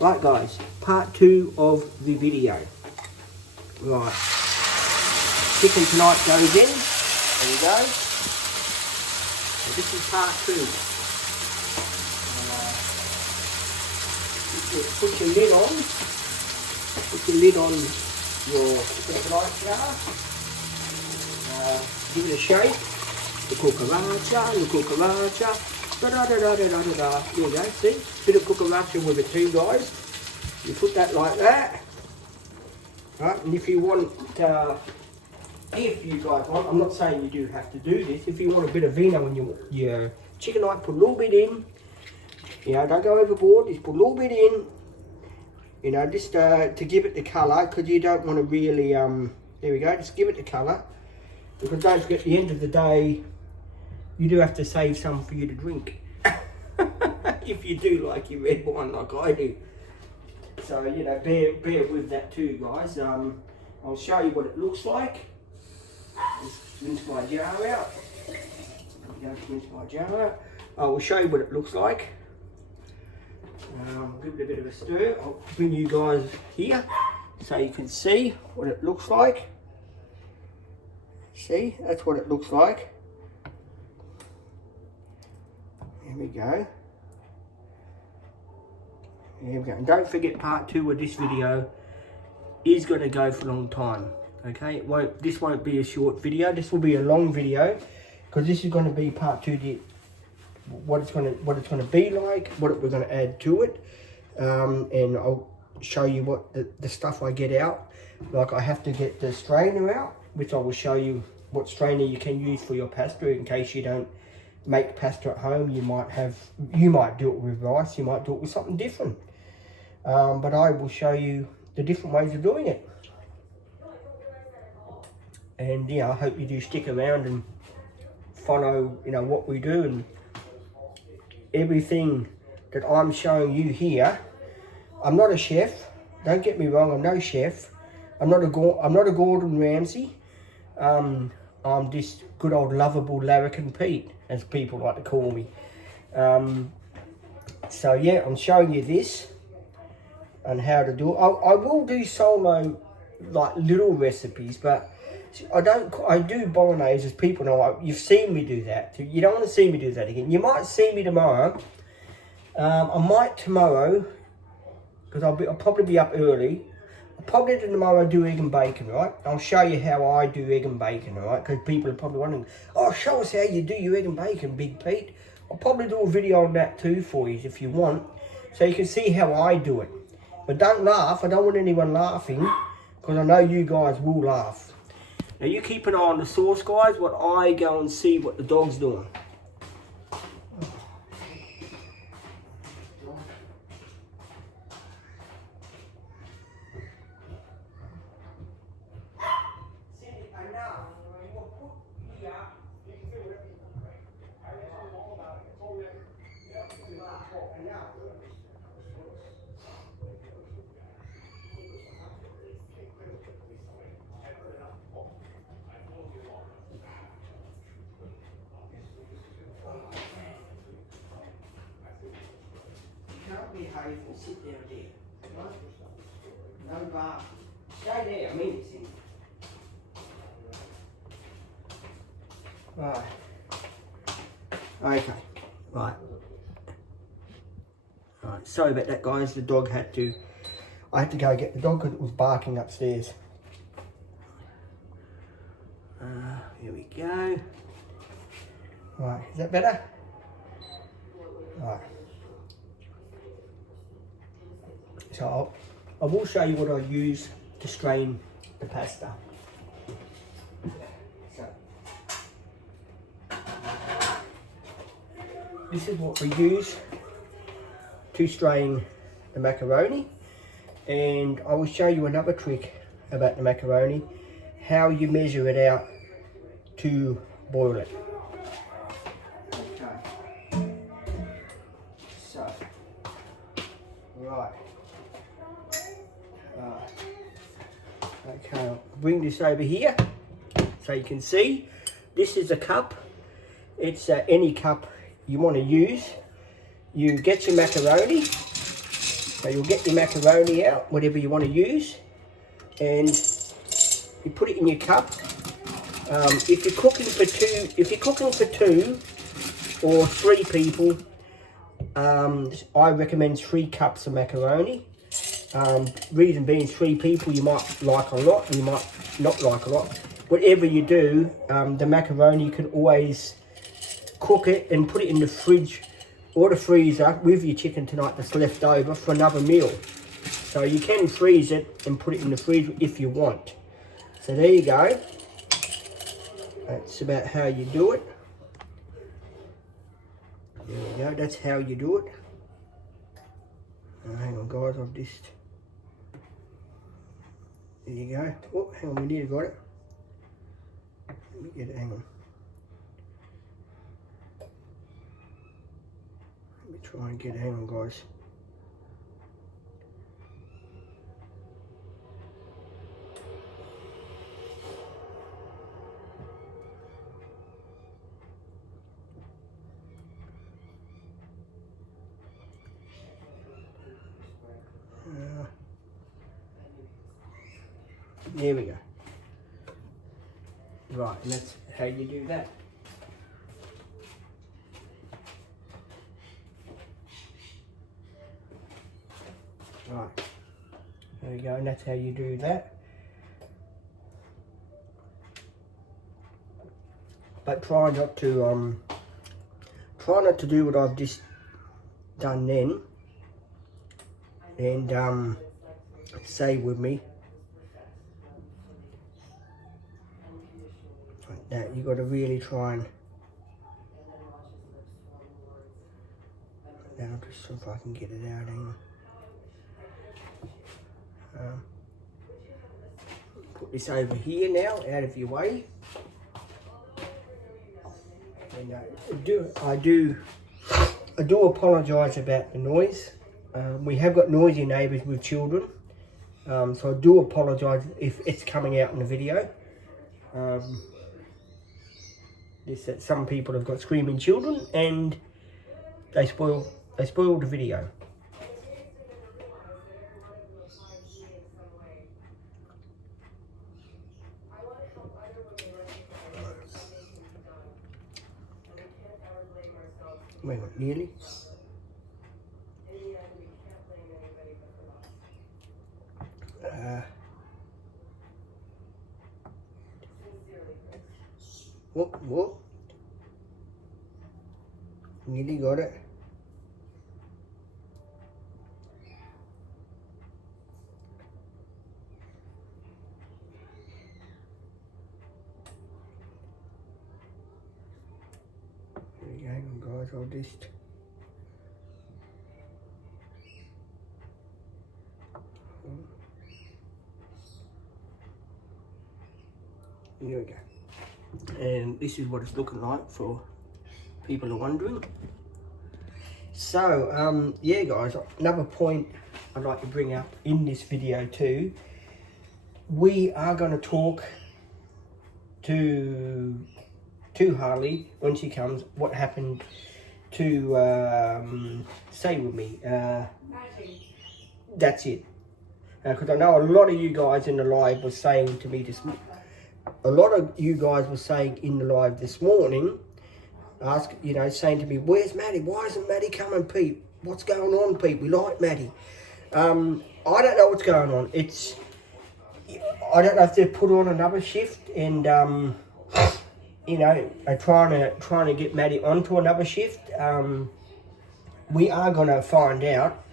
Right guys, part 2 of the video. Right, chicken tonight goes in. There we go. So this is part 2. Put your lid on. Put your lid on your chicken tonight jar. Give it a shake. The cucaracha. Da-da-da-da-da-da-da. There you go, see? Bit of cucaracha with it too, guys. You put that like that. Right, and if you want, if you guys want, I'm not saying you do have to do this, if you want a bit of vino in your chicken night, put a little bit in. You know, don't go overboard, just put a little bit in. You know, just to give it the colour, because you don't want to really, there we go, just give it the colour. Because don't forget, at the end of the day, you do have to save some for you to drink. If you do like your red wine like I do. So, you know, bear with that too, guys. I'll show you what it looks like. Just rinse my jar out. Rinse my jar out. I will show you what it looks like. Give it a bit of a stir. I'll bring you guys here so you can see what it looks like. See, that's what it looks like. There we go. There we go. And don't forget, part 2 of this video is going to go for a long time. Okay, this won't be a short video. This will be a long video because this is going to be part 2. What it's going to be like, what we're going to add to it, and I'll show you what the stuff I get out. Like I have to get the strainer out, which I will show you what strainer you can use for your pasta in case you don't make pasta at home. You might do it with rice, you might do it with something different. But I will show you the different ways of doing it. And yeah, I hope you do stick around and follow, you know, what we do and everything that I'm showing you here. I'm not a chef. Don't get me wrong. I'm no chef. I'm not a Gordon Ramsay. I'm just good old lovable Larrikin Pete, as people like to call me. So yeah, I'm showing you this and how to do it. I will do solo like little recipes, but I do bolognese, as people know. You've seen me do that. You don't want to see me do that again. You might see me tomorrow. I might tomorrow, because I'll probably be up early. I'll probably tomorrow do egg and bacon, right? I'll show you how I do egg and bacon, right? Because people are probably wondering, oh, show us how you do your egg and bacon, Big Pete. I'll probably do a video on that too for you if you want, so you can see how I do it. But don't laugh. I don't want anyone laughing, because I know you guys will laugh. Now you keep an eye on the sauce, guys, while I go and see what the dog's doing. Behave and sit down there. Right? No bar. Stay there, I mean it's in. Right. Okay. Right. Right. Sorry about that, guys. The dog I had to go get the dog because it was barking upstairs. Here we go. Right. Is that better? Right. So I will show you what I use to strain the pasta. So, this is what we use to strain the macaroni, and I will show you another trick about the macaroni, how you measure it out to boil it. Okay. So, right. Okay, I'll bring this over here so you can see. This is a cup. It's any cup you want to use. You get your macaroni So you'll get your macaroni out, whatever you want to use, and you put it in your cup. If you're cooking for two or 3 people, I recommend 3 cups of macaroni. Reason being, 3 people you might like a lot, and you might not like a lot. Whatever you do, the macaroni you can always cook it and put it in the fridge or the freezer with your chicken tonight that's left over for another meal. So you can freeze it and put it in the fridge if you want. So there you go. That's about how you do it. There you go, that's how you do it. Oh, hang on guys, I've just... There you go. Oh, hang on, we nearly got it. Let me get it, hang on. Let me try and get it, hang on guys. There we go. Right, and that's how you do that. Right, there we go, and that's how you do that. But try not to do what I've just done then. And say with me. Like that, you got to really try and. Now just see if I can get it out. Hang on. Put this over here now, out of your way. And I do apologise about the noise. We have got noisy neighbours with children, so I do apologise if it's coming out in the video. That some people have got screaming children and they spoil the video. Wait, nearly. What? Nearly got it. There you go, hang on guys, I'll just... Here we go. And this is what it's looking like for people who are wondering. So, yeah guys, another point I'd like to bring up in this video too. We are going to talk to Harley when she comes, what happened to, say with me, that's it. Because I know a lot of you guys in the live were saying to me this morning, saying to me, where's Maddie? Why isn't Maddie coming, Pete? What's going on, Pete? We like Maddie. I don't know what's going on. I don't know if they've put on another shift and, are trying to get Maddie onto another shift. We are going to find out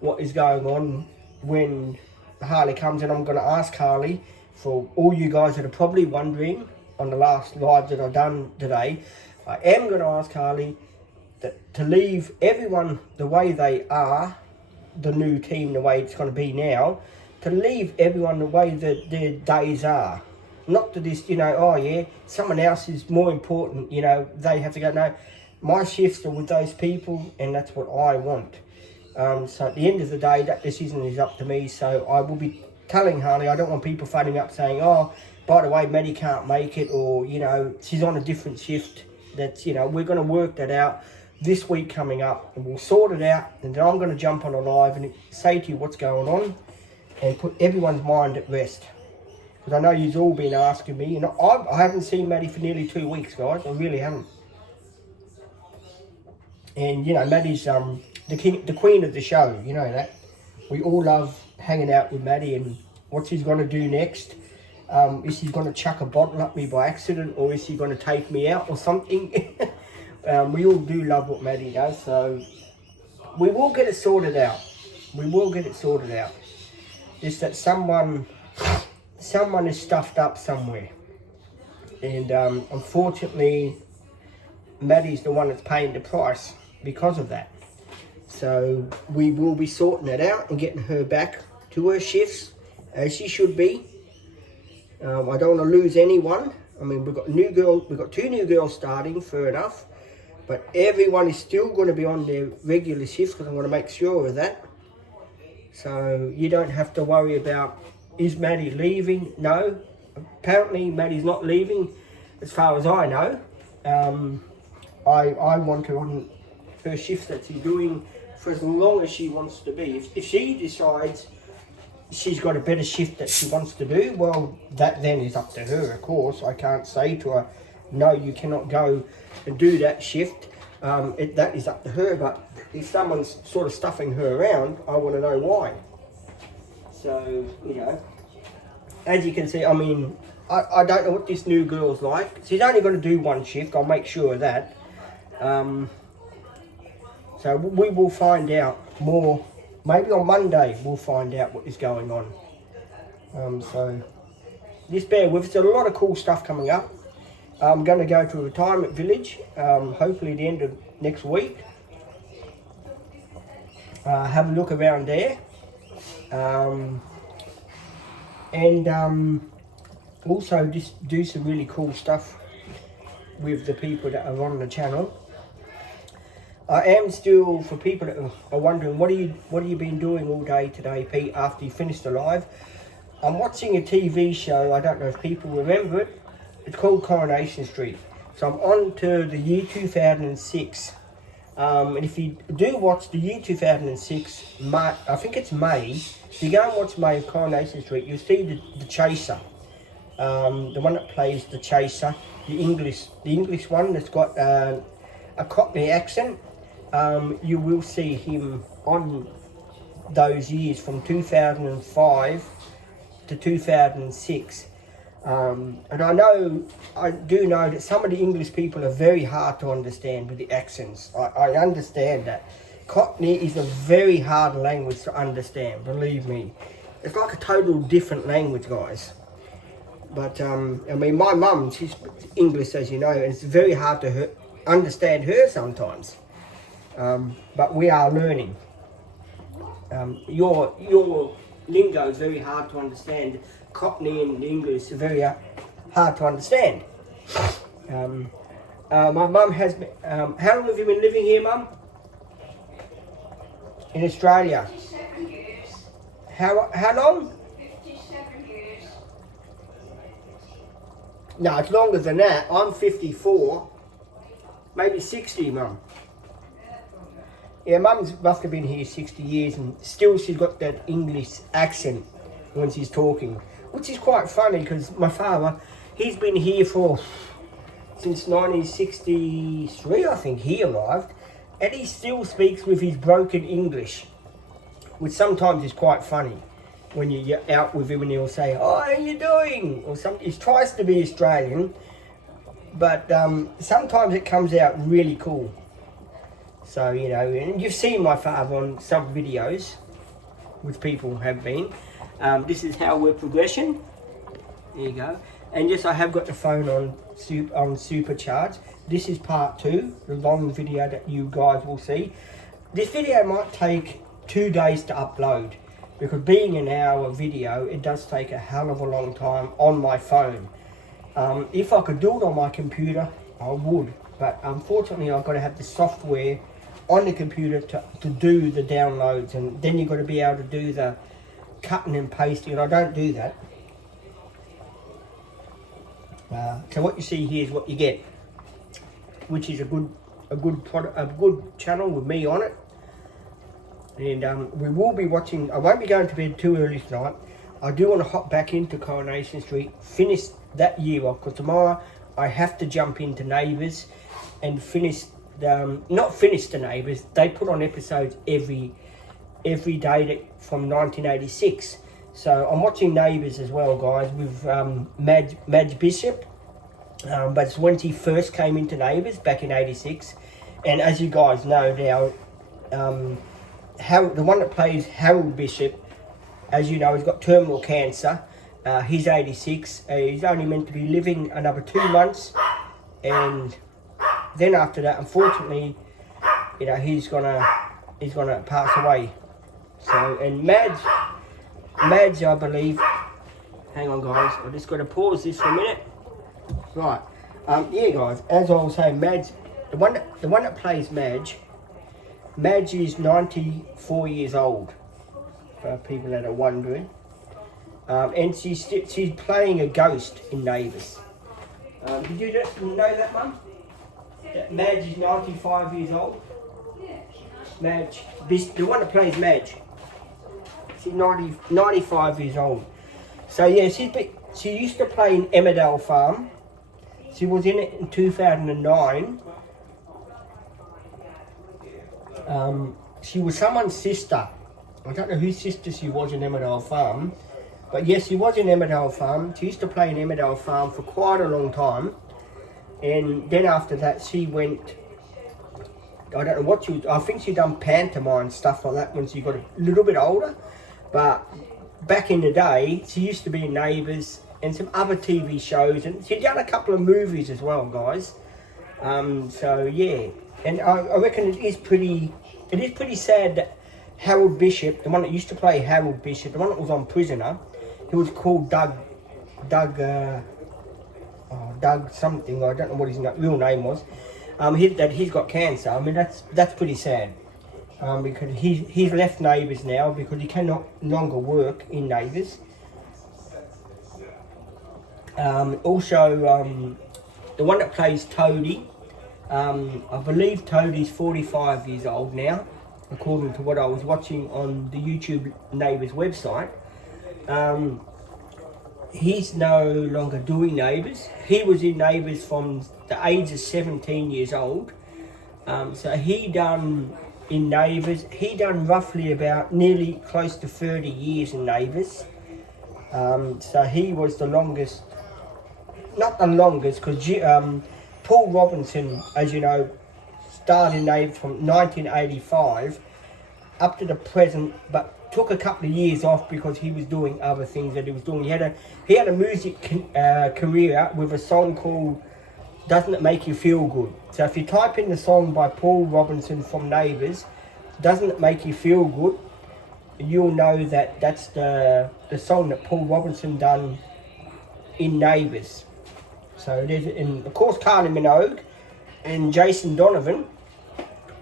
what is going on when Harley comes, and I'm going to ask Harley, for all you guys that are probably wondering on the last live that I've done today, I am going to ask Harley to leave everyone the way they are, the new team the way it's going to be now, to leave everyone the way that their days are. Not to this, oh yeah, someone else is more important, they have to go, no, my shifts are with those people and that's what I want. So at the end of the day, that decision is up to me, so I will be telling Harley, I don't want people phoning up saying, oh, by the way, Maddie can't make it, or, she's on a different shift. That's, we're going to work that out this week coming up, and we'll sort it out, and then I'm going to jump on a live and say to you what's going on and put everyone's mind at rest. Because I know you've all been asking me, and I haven't seen Maddie for nearly 2 weeks, guys. I really haven't. And, you know, Maddie's the queen of the show, you know that. We all love hanging out with Maddie, and what she's going to do next. Is she going to chuck a bottle at me by accident, or is she going to take me out or something? We all do love what Maddie does, so we will get it sorted out. We will get it sorted out. Just that someone is stuffed up somewhere. And unfortunately, Maddie's the one that's paying the price because of that. So we will be sorting it out and getting her back to her shifts as she should be. I don't want to lose anyone. I mean, we've got 2 new girls starting, fair enough. But everyone is still going to be on their regular shifts because I'm going to make sure of that. So you don't have to worry about, is Maddie leaving? No. Apparently Maddie's not leaving as far as I know. I want her on her shifts that she's doing for as long as she wants to be. If she decides she's got a better shift that she wants to do, well, that then is up to her, of course. I can't say to her, no, you cannot go and do that shift. That is up to her, but if someone's sort of stuffing her around, I want to know why. So, you know, as you can see, I mean, I don't know what this new girl's like. She's only going to do 1 shift, I'll make sure of that. So we will find out more. Maybe on Monday we'll find out what is going on. So just bear with us. There's a lot of cool stuff coming up. I'm going to go to a retirement village, hopefully the end of next week. Have a look around there. And also just do some really cool stuff with the people that are on the channel. I am still, for people that are wondering, what have you been doing all day today, Pete, after you finished the live? I'm watching a TV show, I don't know if people remember it. It's called Coronation Street. So I'm on to the year 2006. And if you do watch the year 2006, I think it's May, if you go and watch May of Coronation Street, you'll see the Chaser. The one that plays the Chaser, the English one that's got a Cockney accent. You will see him on those years from 2005 to 2006. And I do know that some of the English people are very hard to understand with the accents. I understand that. Cockney is a very hard language to understand, believe me. It's like a total different language, guys. But, I mean, my mum, she's English, as you know, and it's very hard to understand her sometimes. But we are learning. Your lingo is very hard to understand. Cockney and English is very hard to understand. My mum has been, how long have you been living here, Mum? In Australia? 57 years. How long? 57 years. No, it's longer than that. I'm 54. Maybe 60, Mum. Yeah, Mum's must have been here 60 years and still she's got that English accent when she's talking. Which is quite funny because my father, he's been here since 1963, I think he arrived. And he still speaks with his broken English. Which sometimes is quite funny. When you're out with him and he'll say, "Oh, how you doing?" Or something. He tries to be Australian. But sometimes it comes out really cool. So, you know, and you've seen my father on some videos, which people have been. This is how we're progressing. There you go. And yes, I have got the phone on supercharge. This is part 2, the long video that you guys will see. This video might take 2 days to upload, because being an hour video, it does take a hell of a long time on my phone. If I could do it on my computer, I would. But unfortunately, I've got to have the software on the computer to do the downloads, and then you've got to be able to do the cutting and pasting, and I don't do that. So what you see here is what you get, which is a good a good channel with me on it. And we will be watching. I won't be going to bed too early tonight. I do want to hop back into Coronation Street, finish that year off, because tomorrow I have to jump into Neighbours and finish not finish the Neighbours. They put on episodes every day from 1986. So I'm watching Neighbours as well, guys, with Madge Bishop. But it's when he first came into Neighbours back in '86. And as you guys know now, the one that plays Harold Bishop, as you know, he's got terminal cancer. He's 86. He's only meant to be living another 2 months, and then after that, unfortunately, you know, he's gonna pass away. So, and Madge, I believe. Hang on, guys. I just got to pause this for a minute. Right. Yeah, guys. As I was saying, Madge, the one that plays Madge is 94 years old. For people that are wondering, and she's playing a ghost in Neighbours. Did you know that, Mum? That Madge is 95 years old. Madge, the one that plays Madge, she's 95 years old. So yeah, she used to play in Emmerdale Farm. She was in it in 2009. She was someone's sister. I don't know whose sister she was in Emmerdale Farm, but yes, she was in Emmerdale Farm. She used to play in Emmerdale Farm for quite a long time, and then after that she went, I don't know what she was, I think she done pantomime stuff like that when she got a little bit older, but back in the day, she used to be in Neighbours and some other TV shows, and she'd done a couple of movies as well, guys. So yeah, and I reckon it is pretty sad that Harold Bishop, the one that used to play Harold Bishop, the one that was on Prisoner, he was called Doug something, I don't know what his real name was, that he's got cancer. I mean, that's pretty sad, because he's left Neighbours now because he cannot longer work in Neighbours. Also, the one that plays Toadie, I believe Toadie's 45 years old now, according to what I was watching on the YouTube Neighbours website. He's no longer doing Neighbours. He was in Neighbours from the age of 17 years old. So he done in Neighbours, he done roughly about nearly close to 30 years in Neighbours. So he was the longest, not the longest, because Paul Robinson, as you know, started in Neighbours from 1985 up to the present, but took a couple of years off because he was doing other things that he was doing. He had a music career with a song called Doesn't It Make You Feel Good? So if you type in the song by Paul Robinson from Neighbours, Doesn't It Make You Feel Good, you'll know that that's the song that Paul Robinson done in Neighbours. So there's, and of course, Kylie Minogue and Jason Donovan,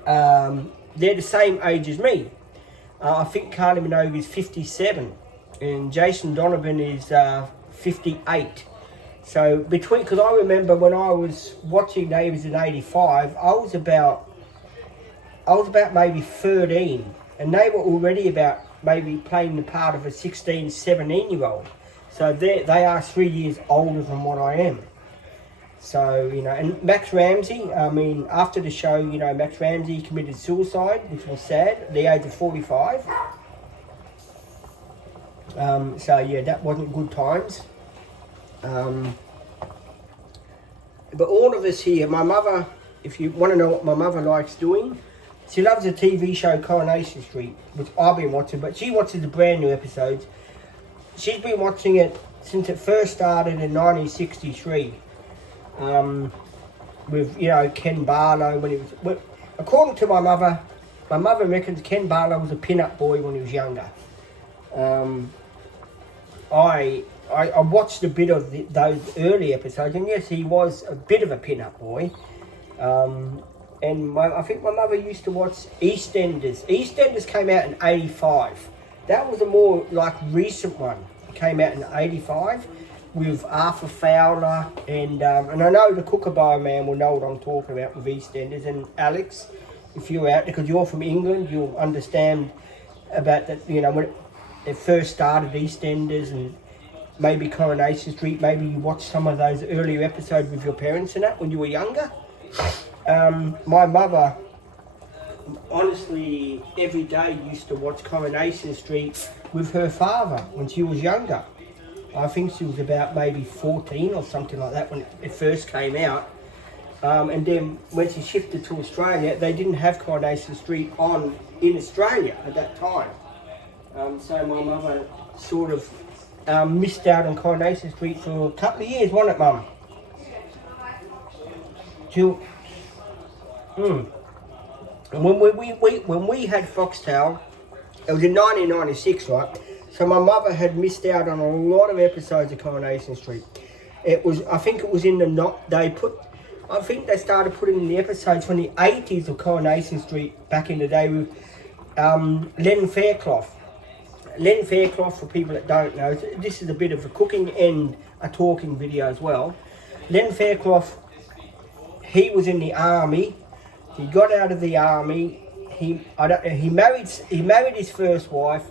they're the same age as me. I think Kylie Minogue is 57 and Jason Donovan is 58. So because I remember when I was watching Neighbours in '85, I was about maybe 13, and they were already about maybe playing the part of a 16, 17-year-old. So they are 3 years older than what I am. So, you know, and Max Ramsey, I mean, after the show, you know, Max Ramsey committed suicide, which was sad, at the age of 45. So, yeah, that wasn't good times. But all of us here, my mother, if you want to know what my mother likes doing, she loves the TV show Coronation Street, which I've been watching, but she watches the brand new episodes. She's been watching it since it first started in 1963. With, you know, Ken Barlow when he was, according to my mother reckons Ken Barlow was a pin-up boy when he was younger. I watched a bit of those early episodes, and yes, he was a bit of a pin-up boy. And I think my mother used to watch EastEnders. EastEnders came out in '85. That was a more like recent one. It came out in '85. with Arthur Fowler, and I know the Kookaburra man will know what I'm talking about with EastEnders, and Alex, if you're out, because you're from England, you'll understand about that, you know, when it first started, EastEnders, and maybe Coronation Street, maybe you watched some of those earlier episodes with your parents and that when you were younger. My mother, honestly, every day used to watch Coronation Street with her father when she was younger. I think she was about maybe 14 or something like that when it first came out. And then when she shifted to Australia, they didn't have Coronation Street on in Australia at that time. So my mother sort of missed out on Coronation Street for a couple of years, wasn't it, Mum? Till, And when we had Foxtel, it was in 1996, right? So my mother had missed out on a lot of episodes of Coronation Street. It was, I think it was in the I think they started putting in the episodes from the 80s of Coronation Street back in the day with Len Fairclough. Len Fairclough, for people that don't know, this is a bit of a cooking and a talking video as well. Len Fairclough, he was in the army. He got out of the army. He married his first wife.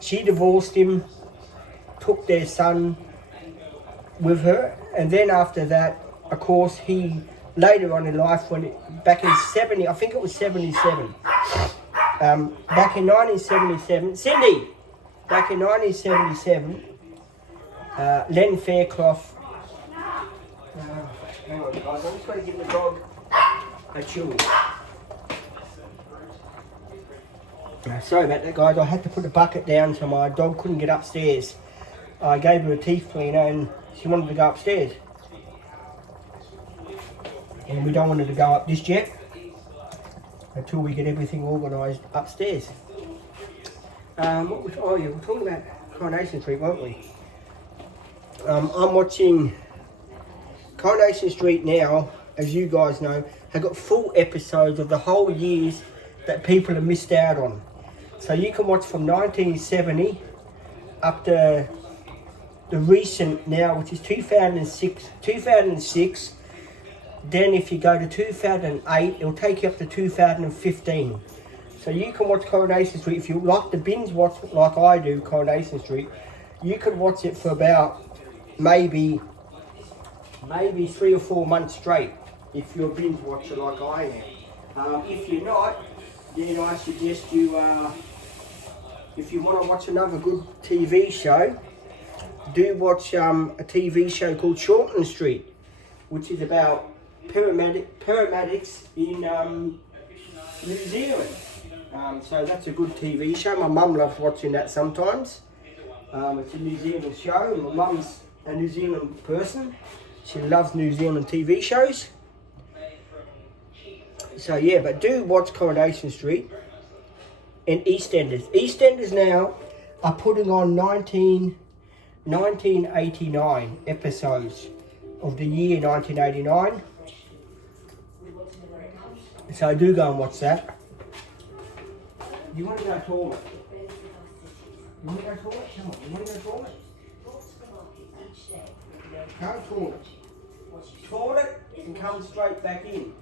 She divorced him, took their son with her, and then after that, of course, he later on in life, back in 70, I think it was 77. Back in 1977, Cindy. Back in 1977, Len Fairclough. Hang on, guys. I'm just going to give the dog a chew. Sorry about that, guys. I had to put the bucket down so my dog couldn't get upstairs. I gave her a teeth cleaner and she wanted to go upstairs. And we don't want her to go up just yet until we get everything organised upstairs. You were talking about Coronation Street, weren't we? I'm watching Coronation Street now, as you guys know, have got full episodes of the whole years that people have missed out on. So you can watch from 1970 up to the recent now, which is 2006. Then if you go to 2008, it'll take you up to 2015. So you can watch Coronation Street. If you like to binge watch like I do, Coronation Street, you could watch it for about maybe 3 or 4 months straight if you're a binge watcher like I am. If you're not, then I suggest you, if you want to watch another good TV show, do watch a TV show called Shorten Street, which is about paramedics in New Zealand. So that's a good TV show. My mum loves watching that sometimes. It's a New Zealand show, and my mum's a New Zealand person. She loves New Zealand TV shows. So yeah, but do watch Coronation Street and EastEnders. EastEnders now are putting on 1989 episodes of the year 1989. So do go and watch that. You want to go toilet? You want to go toilet? Come on, you want to go toilet? Go toilet. Toilet and come straight back in.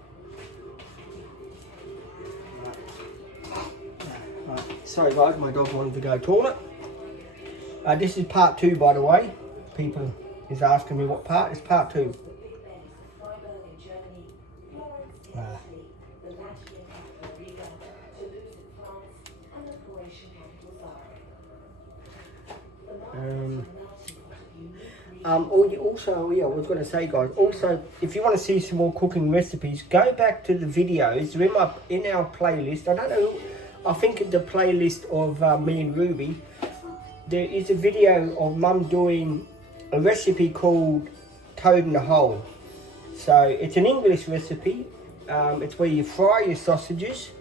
Right. Sorry guys, my dog wanted to go toilet. This is part 2, by the way. People is asking me what part. It's part 2. Also, I was going to say, guys, also, if you want to see some more cooking recipes, go back to the videos. They're in our playlist. I don't know, I think in the playlist of me and Ruby, there is a video of Mum doing a recipe called Toad in the Hole. So it's an English recipe. It's where you fry your sausages.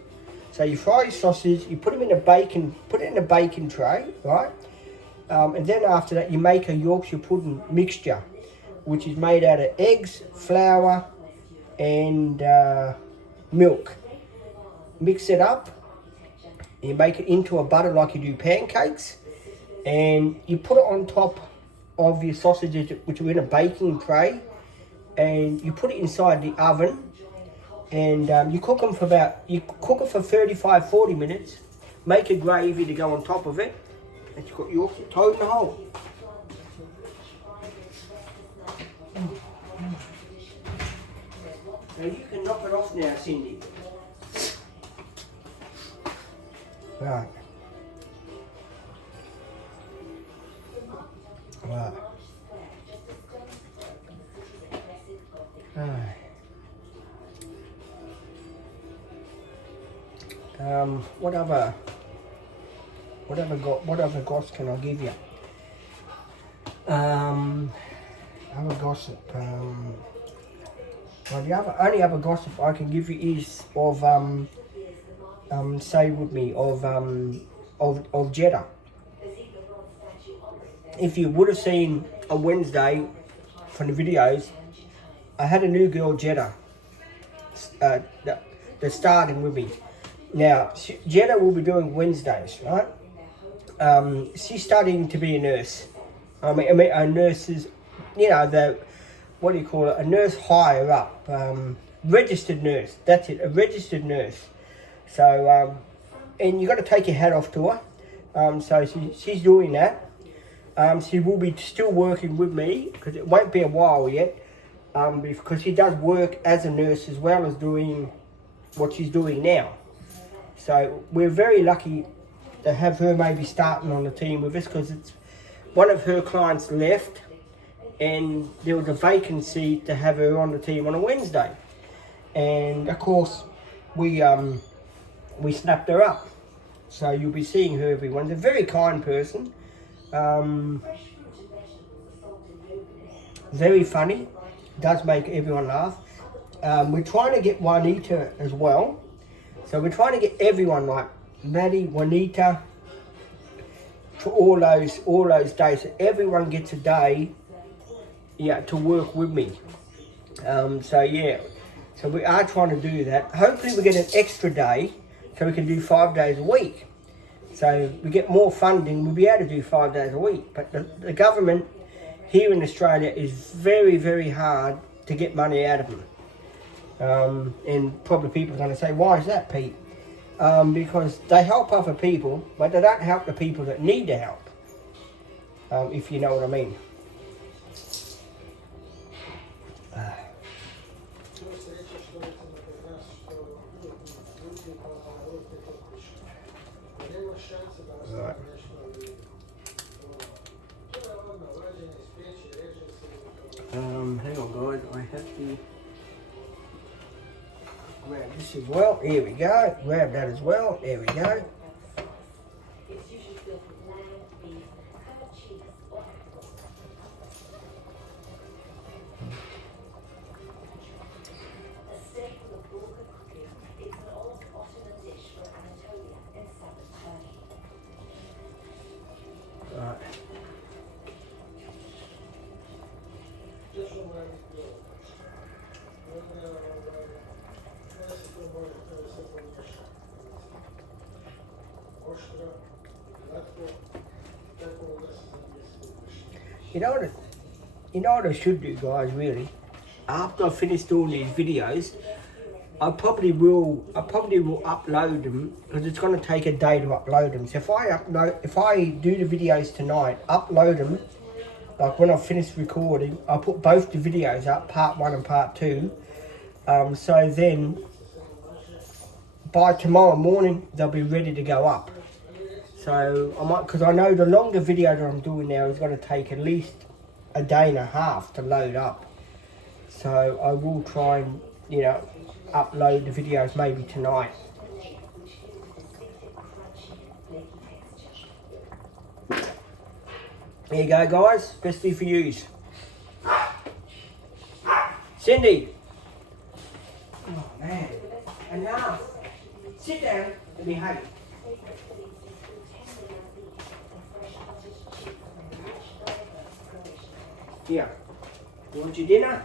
So you fry your sausage, you put them in a bacon, put it in a bacon tray, right? And then after that, you make a Yorkshire pudding mixture, which is made out of eggs, flour, and milk. Mix it up. You make it into a butter like you do pancakes, and you put it on top of your sausages, which are in a baking tray, and you put it inside the oven, and you cook them for 35-40 minutes. Make a gravy to go on top of it, and you've got your toad in the hole. Now you can knock it off now, Cindy. Right. Right. What other goss can I give you? Other gossip. Well, the only other gossip I can give you is of say with me of Jeddah. If you would have seen on Wednesday from the videos, I had a new girl, Jeddah, that's starting with me. Now, Jeddah will be doing Wednesdays, right? She's studying to be a nurse. I mean, a nurse is, you know, what do you call it? A nurse higher up, registered nurse. That's it, a registered nurse. So, and you got to take your hat off to her. So she's doing that. She will be still working with me because it won't be a while yet. Because she does work as a nurse as well as doing what she's doing now. So we're very lucky to have her maybe starting on the team with us, because it's one of her clients left and there was a vacancy to have her on the team on a Wednesday. And of course we snapped her up. So you'll be seeing her, everyone. She's a very kind person. Very funny. Does make everyone laugh. We're trying to get Juanita as well. So we're trying to get everyone, like Maddie, Juanita, for all those days. So everyone gets a day, yeah, to work with me. So yeah, so we are trying to do that. Hopefully we get an extra day so we can do 5 days a week. So we get more funding, we'll be able to do 5 days a week. But the government here in Australia is very, very hard to get money out of them. And probably people are going to say, why is that, Pete? Because they help other people, but they don't help the people that need the help. If you know what I mean. Right. Hang on guys, I have to grab this as well. Here we go. Grab that as well. There we go. Right. You know what I should do, guys, really? After I finish doing these videos, I probably will upload them, because it's going to take a day to upload them. So if I do the videos tonight, upload them, like when I finish recording, I'll put both the videos up, part 1 and part 2. So then by tomorrow morning they'll be ready to go up. So I might, because I know the longer video that I'm doing now is going to take at least a day and a half to load up. So I will try and, you know, upload the videos maybe tonight. There you go, guys, especially for yous. Cindy. Oh man, enough. Sit down and behave. Here, you want your dinner?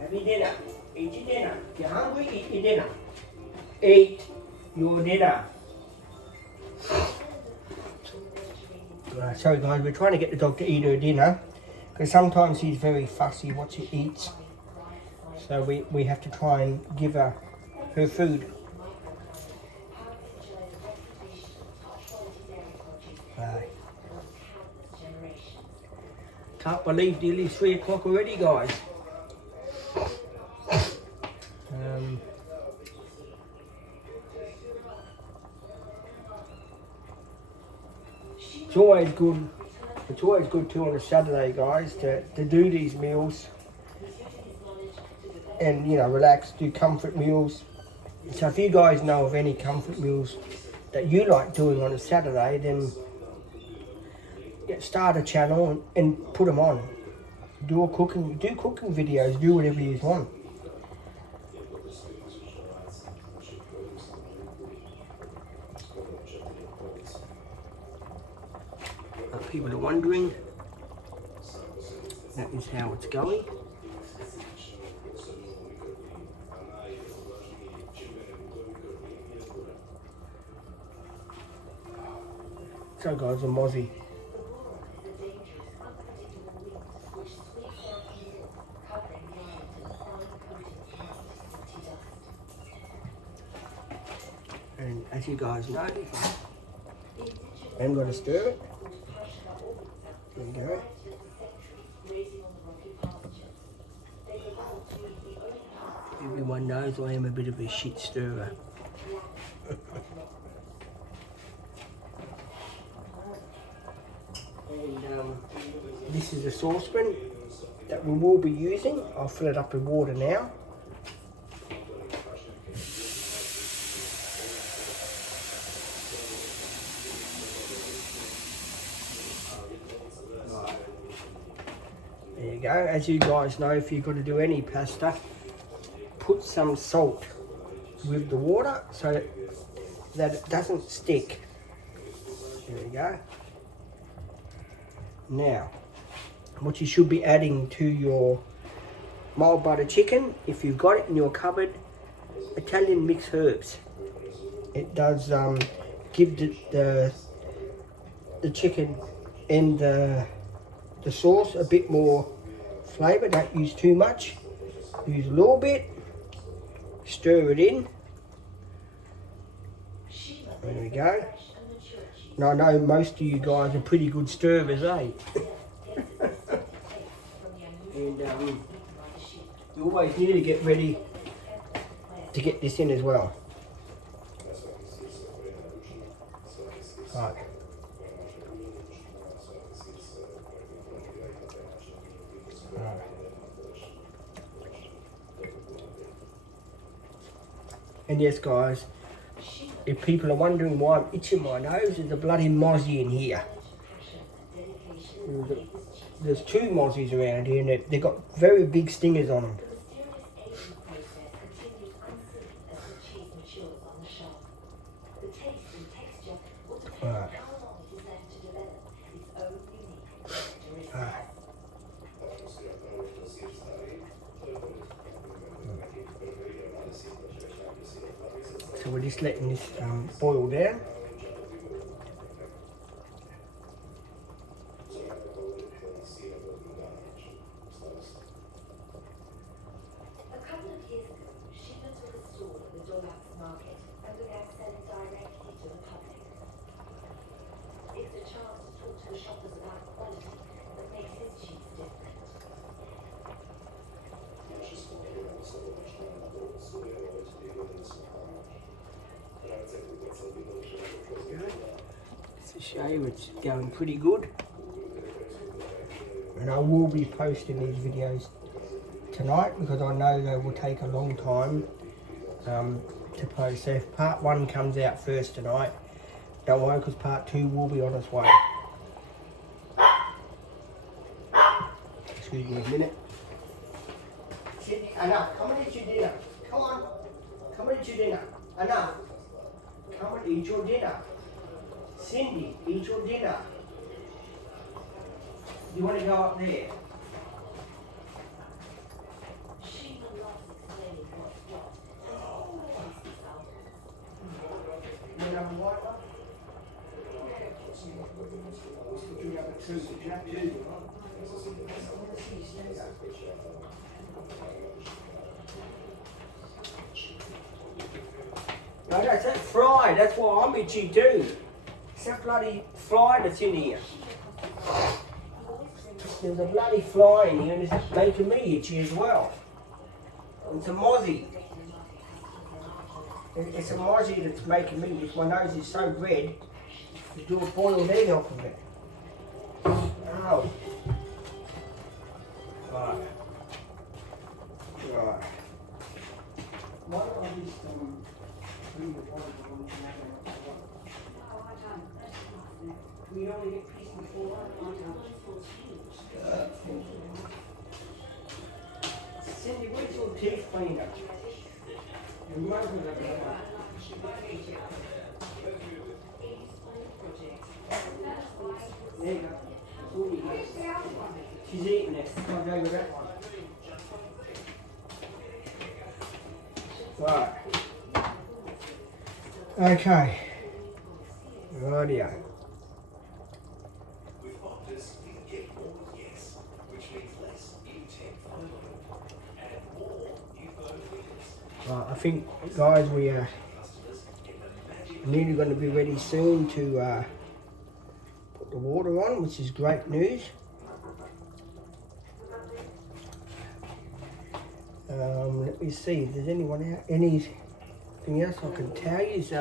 Have your dinner. Eat your dinner. If you're hungry, eat your dinner. Eat your dinner. Sorry guys, we're trying to get the dog to eat her dinner because sometimes he's very fussy what she eats. So we have to try and give her food. Can't believe nearly 3 o'clock already, guys. It's always good. It's always good too on a Saturday, guys, to do these meals and relax, do comfort meals. So if you guys know of any comfort meals that you like doing on a Saturday, then start a channel and put them on. Do cooking videos. Do whatever you want. People are wondering, that is how it's going. So guys, I'm Mozzie. And as you guys know, I'm going to stir it. There you go. Everyone knows I am a bit of a shit stirrer. And this is the saucepan that we will be using. I'll fill it up with water now. There you go. As you guys know, if you're going to do any pasta, put some salt with the water so that it doesn't stick. There you go. Now, what you should be adding to your mild butter chicken, if you've got it in your cupboard, Italian mixed herbs. It does give the chicken and the sauce a bit more flavour. Don't use too much. Use a little bit. Stir it in. There we go. And I know most of you guys are pretty good stirrers, eh? And you always need to get ready to get this in as well. Right. And yes guys, if people are wondering why I'm itching my nose, there's a bloody mozzie in here. There's 2 mozzies around here and they've got very big stingers on them. Right. So we're just letting this boil down. It's a shame, it's going pretty good. And I will be posting these videos tonight because I know they will take a long time to post. So if part 1 comes out first tonight, don't worry because part 2 will be on its way. Excuse me a minute. Cindy, enough. Come and eat your dinner. Come on. Come and eat your dinner. Enough. Come and eat your dinner. Cindy, eat your dinner. You want to go up there? You want to have a white one? No, that's that fly. That's why I'm itchy too. It's that bloody fly that's in here. There's a bloody fly in here and it's making me itchy as well. It's a mozzie. It's a mozzie that's making me itch. My nose is so red. You do a boiled egg off of it. Oh. Right. Right. Why don't I just bring the water to one we only get peace before Cindy, where's your teeth cleaner? Your mother's there you go. She's eating it. I'll go with that one. Right. Okay. Rightio. I think, guys, we are nearly going to be ready soon to put the water on, which is great news. Let me see if there's anyone out. Anything else I can tell you is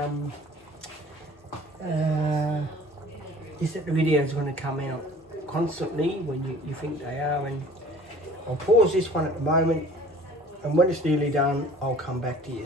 is that the video is going to come out constantly when you think they are, and I'll pause this one at the moment, and when it's nearly done I'll come back to you.